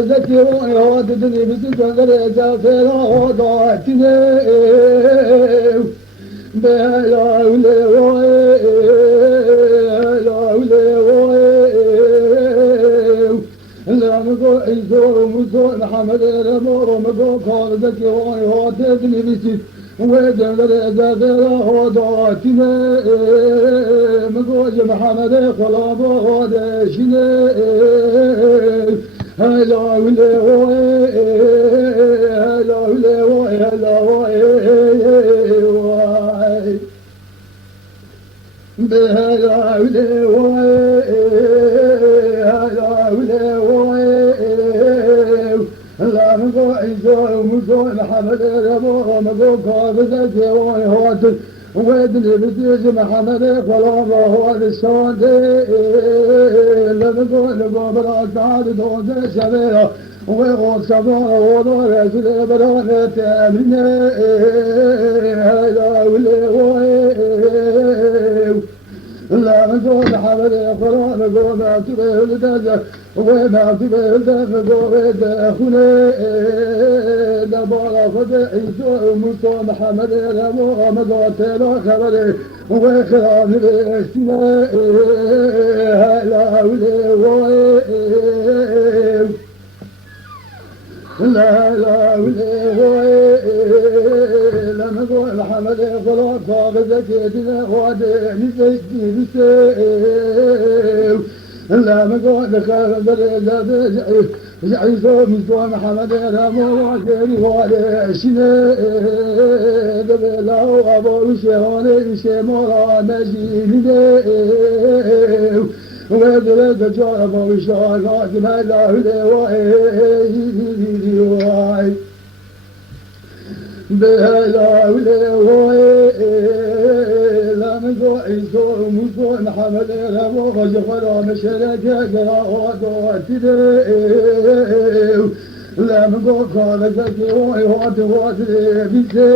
ذكروني واددني بسجن زافر وضعتني بلا ولي لا مقول عيسو ومسو محمد الامور مقول كون ذكروني واددني بسجن ودن زافر وضعتني مقول محمد خلاب ودشني هلا ولا وي هلا ولا وي هلا وي بهلا ولا وي هلا ولا وي لا مقو عيسو ومسو محمد الامور مقو كابد الجواني هواتل ويدني بسيج محمد خلاب هو الشاندي لما نقول بابا سعد دون شبيرة ويغوص شباب ودور يسل برانة تامنة هلا ولي لا نقول حمد قرآن نقول ما تبه الدجا وما تبه الدجا نقول داخلي دبارة خد عيسو موسى محمد رمو مقاتل خبري وخلان الاشتناء هلا ولي لا لا ولي لما نقول حمد خلاص صاغ زكيتنا وادي نسيتي بسيف لا مقول خالد عيسو مستوى محمد رمو وعشيري وادي شنيد بلا وابو شهوني شمورا مجيني ودرد جرب وشانات ما لا واي بهلا وي لا نقول عيسو ومسو محمد رمو وجفرا مشرك قراءات واتدي لا نقول قال زكي وات بيسي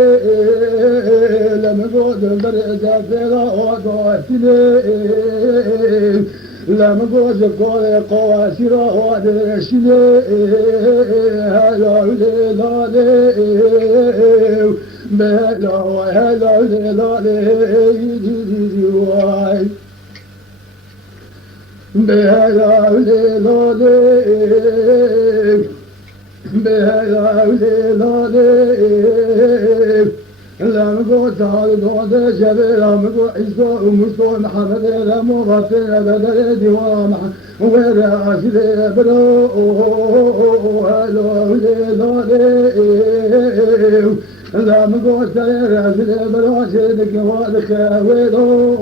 لا نقول برد قراءات واتدي لا مقوز قول قواسر ودشني هلا ولي بهلا وهلا ولي بهلا ولي بهلا ولي لا مقول تعال قود شبير مقول عيسو ومسو محمد رمو غطينا بدل ديوان وراشد برو هلو لا مقول سير راشد برو شدك وادك ويدو